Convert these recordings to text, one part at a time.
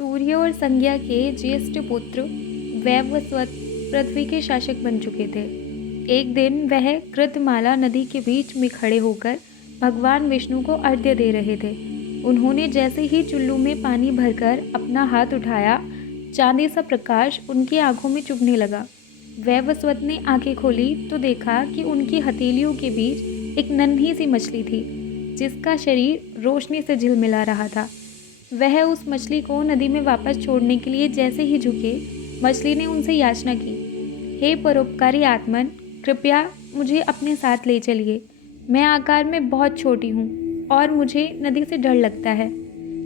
सूर्य और संज्ञा के ज्येष्ठ पुत्र वैवस्वत पृथ्वी के शासक बन चुके थे। एक दिन वह कृतमाला नदी के बीच में खड़े होकर भगवान विष्णु को अर्घ्य दे रहे थे। उन्होंने जैसे ही चुल्लू में पानी भरकर अपना हाथ उठाया, चांदी सा प्रकाश उनकी आंखों में चुभने लगा। वैवस्वत ने आंखें खोली तो देखा कि उनकी हथेलियों के बीच एक नन्ही सी मछली थी, जिसका शरीर रोशनी से झिलमिला रहा था। वह उस मछली को नदी में वापस छोड़ने के लिए जैसे ही झुके, मछली ने उनसे याचना की, हे परोपकारी आत्मन, कृपया मुझे अपने साथ ले चलिए। मैं आकार में बहुत छोटी हूँ और मुझे नदी से डर लगता है,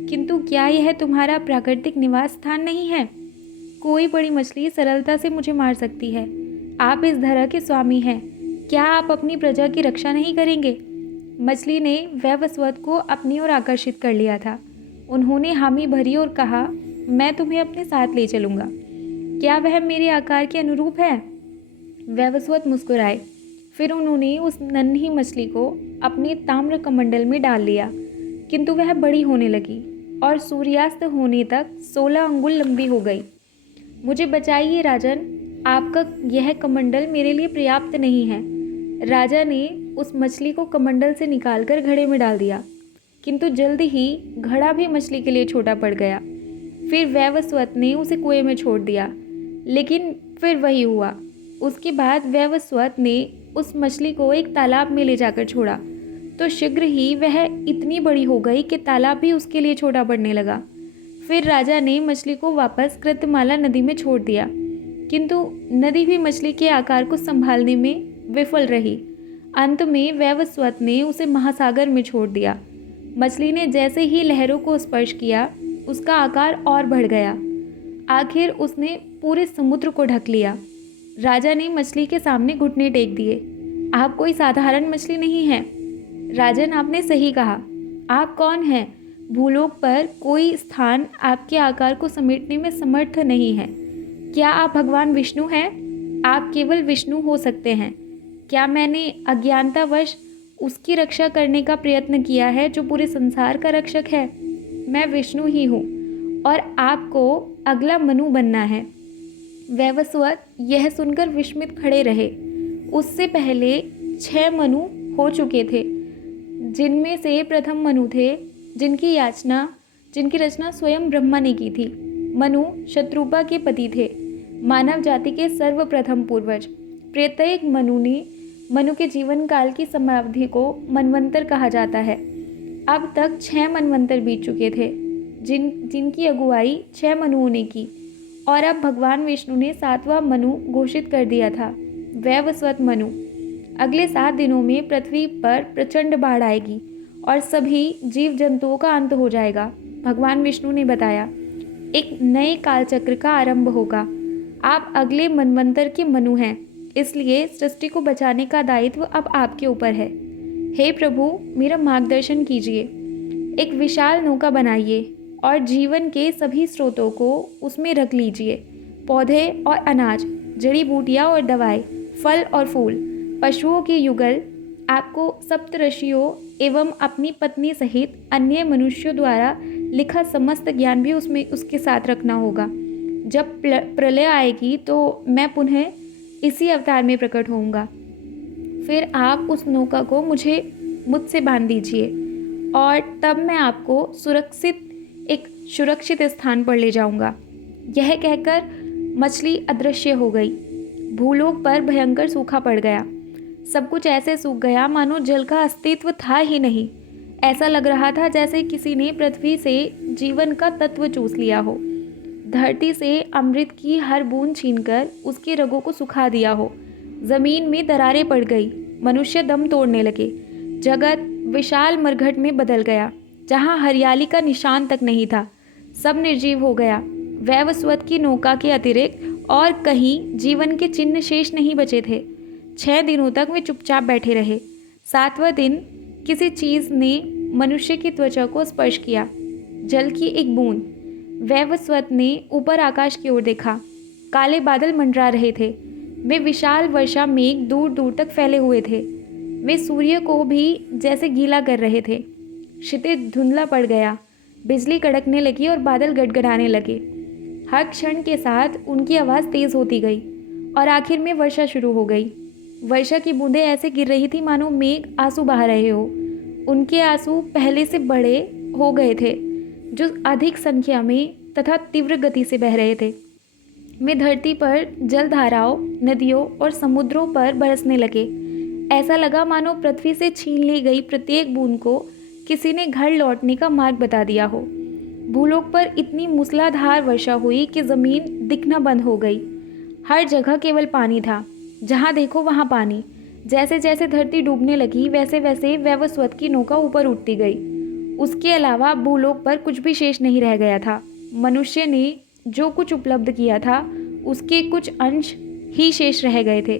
किंतु क्या यह तुम्हारा प्राकृतिक निवास स्थान नहीं है? कोई बड़ी मछली सरलता से मुझे मार सकती है। आप इस धरा के स्वामी हैं, क्या आप अपनी प्रजा की रक्षा नहीं करेंगे? मछली ने वैवस्वत को अपनी ओर आकर्षित कर लिया था। उन्होंने हामी भरी और कहा, मैं तुम्हें अपने साथ ले चलूँगा। क्या वह मेरे आकार के अनुरूप है? वैवस्वत मुस्कुराए। फिर उन्होंने उस नन्ही मछली को अपने ताम्र कमंडल में डाल लिया, किंतु वह बड़ी होने लगी और सूर्यास्त होने तक 16 अंगुल लंबी हो गई। मुझे बचाइए राजन, आपका यह कमंडल मेरे लिए पर्याप्त नहीं है। राजा ने उस मछली को कमंडल से निकालकर घड़े में डाल दिया, किंतु जल्द ही घड़ा भी मछली के लिए छोटा पड़ गया। फिर वैवस्वत ने उसे कुएं में छोड़ दिया, लेकिन फिर वही हुआ। उसके बाद वैवस्वत ने उस मछली को एक तालाब में ले जाकर छोड़ा, तो शीघ्र ही वह इतनी बड़ी हो गई कि तालाब भी उसके लिए छोटा पड़ने लगा। फिर राजा ने मछली को वापस कृतमाला नदी में छोड़ दिया, किंतु नदी भी मछली के आकार को संभालने में विफल रही। अंत में वैवस्वत ने उसे महासागर में छोड़ दिया। मछली ने जैसे ही लहरों को स्पर्श किया, उसका आकार और बढ़ गया। आखिर उसने पूरे समुद्र को ढक लिया। राजा ने मछली के सामने घुटने टेक दिए। आप कोई साधारण मछली नहीं हैं। राजन, आपने सही कहा। आप कौन हैं? भूलोक पर कोई स्थान आपके आकार को समेटने में समर्थ नहीं है। क्या आप भगवान विष्णु हैं? आप केवल विष्णु हो सकते हैं। क्या मैंने अज्ञानतावश उसकी रक्षा करने का प्रयत्न किया है जो पूरे संसार का रक्षक है? मैं विष्णु ही हूँ और आपको अगला मनु बनना है। वैवस्वत यह सुनकर विस्मित खड़े रहे। उससे पहले 6 मनु हो चुके थे, जिनमें से प्रथम मनु थे जिनकी रचना स्वयं ब्रह्मा ने की थी। मनु शत्रुपा के पति थे, मानव जाति के सर्वप्रथम पूर्वज। प्रत्येक मनु के जीवन काल की समावधि को मनवंतर कहा जाता है। अब तक 6 मनवंतर बीत चुके थे, जिनकी अगुवाई 6 मनुओं ने की, और अब भगवान विष्णु ने 7वां मनु घोषित कर दिया था, वैवस्वत मनु। अगले 7 दिनों में पृथ्वी पर प्रचंड बाढ़ आएगी और सभी जीव जंतुओं का अंत हो जाएगा। भगवान विष्णु ने बताया, एक नए कालचक्र का आरंभ होगा। आप अगले मनवंतर के मनु हैं, इसलिए सृष्टि को बचाने का दायित्व अब आपके ऊपर है। हे प्रभु, मेरा मार्गदर्शन कीजिए। एक विशाल नौका बनाइए और जीवन के सभी स्रोतों को उसमें रख लीजिए। पौधे और अनाज, जड़ी बूटियाँ और दवाएं, फल और फूल, पशुओं के युगल, आपको सप्तऋषियों एवं अपनी पत्नी सहित अन्य मनुष्यों द्वारा लिखा समस्त ज्ञान भी उसके साथ रखना होगा। जब प्रलय आएगी तो मैं पुनः इसी अवतार में प्रकट होऊंगा। फिर आप उस नौका को मुझसे बांध दीजिए और तब मैं आपको एक सुरक्षित स्थान पर ले जाऊंगा। यह कहकर मछली अदृश्य हो गई। भूलोक पर भयंकर सूखा पड़ गया। सब कुछ ऐसे सूख गया मानो जल का अस्तित्व था ही नहीं। ऐसा लग रहा था जैसे किसी ने पृथ्वी से जीवन का तत्व चूस लिया हो, धरती से अमृत की हर बूंद छीनकर उसके रगों को सुखा दिया हो। जमीन में दरारें पड़ गई, मनुष्य दम तोड़ने लगे। जगत विशाल मरघट में बदल गया, जहाँ हरियाली का निशान तक नहीं था। सब निर्जीव हो गया। वैवस्वत की नौका के अतिरिक्त और कहीं जीवन के चिन्ह शेष नहीं बचे थे। 6 दिनों तक वे चुपचाप बैठे रहे। 7वां दिन किसी चीज़ ने मनुष्य की त्वचा को स्पर्श किया। जल की एक बूंद। वैवस्वत ने ऊपर आकाश की ओर देखा। काले बादल मंडरा रहे थे। वे विशाल वर्षा मेघ दूर दूर तक फैले हुए थे। वे सूर्य को भी जैसे गीला कर रहे थे। क्षितिज धुंधला पड़ गया। बिजली कड़कने लगी और बादल गड़गड़ाने लगे। हर क्षण के साथ उनकी आवाज़ तेज़ होती गई और आखिर में वर्षा शुरू हो गई। वर्षा की बूंदें ऐसे गिर रही थी मानो मेघ आंसू बहा रहे हो। उनके आंसू पहले से बड़े हो गए थे, जो अधिक संख्या में तथा तीव्र गति से बह रहे थे। वे धरती पर जलधाराओं, नदियों और समुद्रों पर बरसने लगे। ऐसा लगा मानो पृथ्वी से छीन ली गई प्रत्येक बूंद को किसी ने घर लौटने का मार्ग बता दिया हो। भूलोक पर इतनी मूसलाधार वर्षा हुई कि ज़मीन दिखना बंद हो गई। हर जगह केवल पानी था, जहाँ देखो वहाँ पानी। जैसे जैसे धरती डूबने लगी वैसे वैसे वैवस्वत की नौका ऊपर उठती गई। उसके अलावा भूलोक पर कुछ भी शेष नहीं रह गया था। मनुष्य ने जो कुछ उपलब्ध किया था उसके कुछ अंश ही शेष रह गए थे।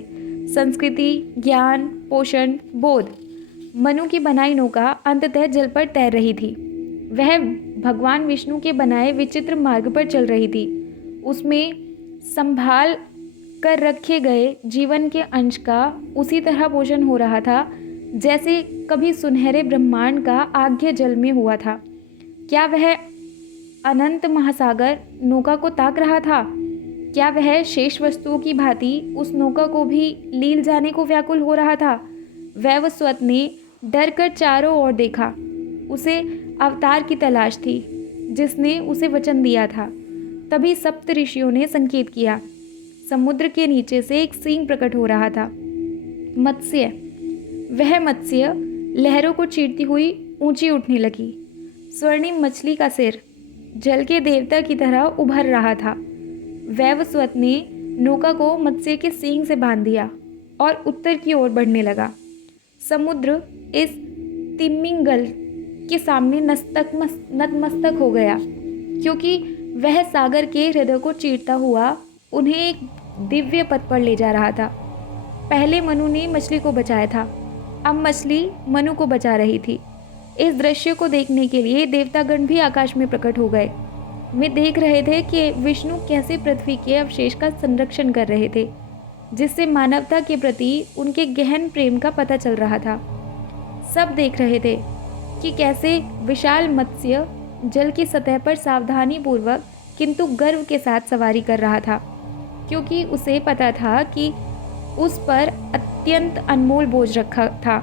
संस्कृति, ज्ञान, पोषण, बोध। मनु की बनाई नौका अंततः जल पर तैर रही थी। वह भगवान विष्णु के बनाए विचित्र मार्ग पर चल रही थी। उसमें संभाल कर रखे गए जीवन के अंश का उसी तरह पोषण हो रहा था जैसे कभी सुनहरे ब्रह्मांड का आज्ञा जल में हुआ था। क्या वह अनंत महासागर नौका को ताक रहा था? क्या वह शेष वस्तुओं की भांति उस नौका को भी लील जाने को व्याकुल हो रहा था? वैवस्वत ने डर कर चारों ओर देखा। उसे अवतार की तलाश थी जिसने उसे वचन दिया था। तभी सप्त ऋषियों ने संकेत किया। समुद्र के नीचे से एक सींग प्रकट हो रहा था। मत्स्य। वह मत्स्य लहरों को चीरती हुई ऊंची उठने लगी। स्वर्णिम मछली का सिर जल के देवता की तरह उभर रहा था। वैवस्वत ने नौका को मत्स्य के सींग से बांध दिया और उत्तर की ओर बढ़ने लगा। समुद्र इस तिमिंगल के सामने नतमस्तक हो गया, क्योंकि वह सागर के हृदय को चीरता हुआ उन्हें एक दिव्य पथ पर ले जा रहा था। पहले मनु ने मछली को बचाया था, अब मछली मनु को बचा रही थी। इस दृश्य को देखने के लिए देवतागण भी आकाश में प्रकट हो गए। वे देख रहे थे कि विष्णु कैसे पृथ्वी के अवशेष का संरक्षण कर रहे थे, जिससे मानवता के प्रति उनके गहन प्रेम का पता चल रहा था। सब देख रहे थे कि कैसे विशाल मत्स्य जल की सतह पर सावधानी पूर्वक किंतु गर्व के साथ सवारी कर रहा था, क्योंकि उसे पता था कि उस पर अत्यंत अनमोल बोझ रखा था।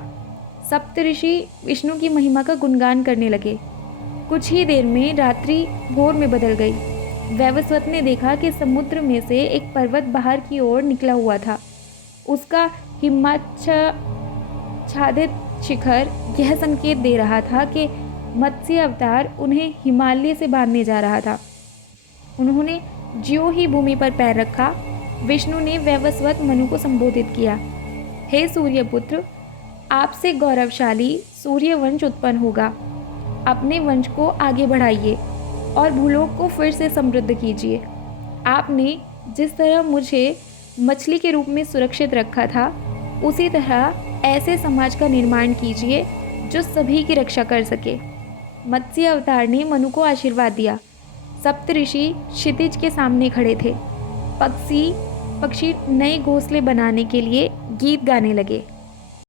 सप्तऋषि विष्णु की महिमा का गुणगान करने लगे। कुछ ही देर में रात्रि भोर में बदल गई। वैवस्वत ने देखा कि समुद्र में से एक पर्वत बाहर की ओर निकला हुआ था। उसका हिमाच्छादित शिखर यह संकेत दे रहा था कि मत्स्य अवतार उन्हें हिमालय से बांधने जा रहा था। उन्होंने ज्यों ही भूमि पर पैर रखा, विष्णु ने वैवस्वत मनु को संबोधित किया। हे सूर्यपुत्र, आपसे गौरवशाली सूर्यवंश उत्पन्न होगा। अपने वंश को आगे बढ़ाइए और भूलोक को फिर से समृद्ध कीजिए। आपने जिस तरह मुझे मछली के रूप में सुरक्षित रखा था, उसी तरह ऐसे समाज का निर्माण कीजिए जो सभी की रक्षा कर सके। मत्स्य अवतार ने मनु को आशीर्वाद दिया। सप्तऋषि क्षितिज के सामने खड़े थे। पक्षी नए घोंसले बनाने के लिए गीत गाने लगे।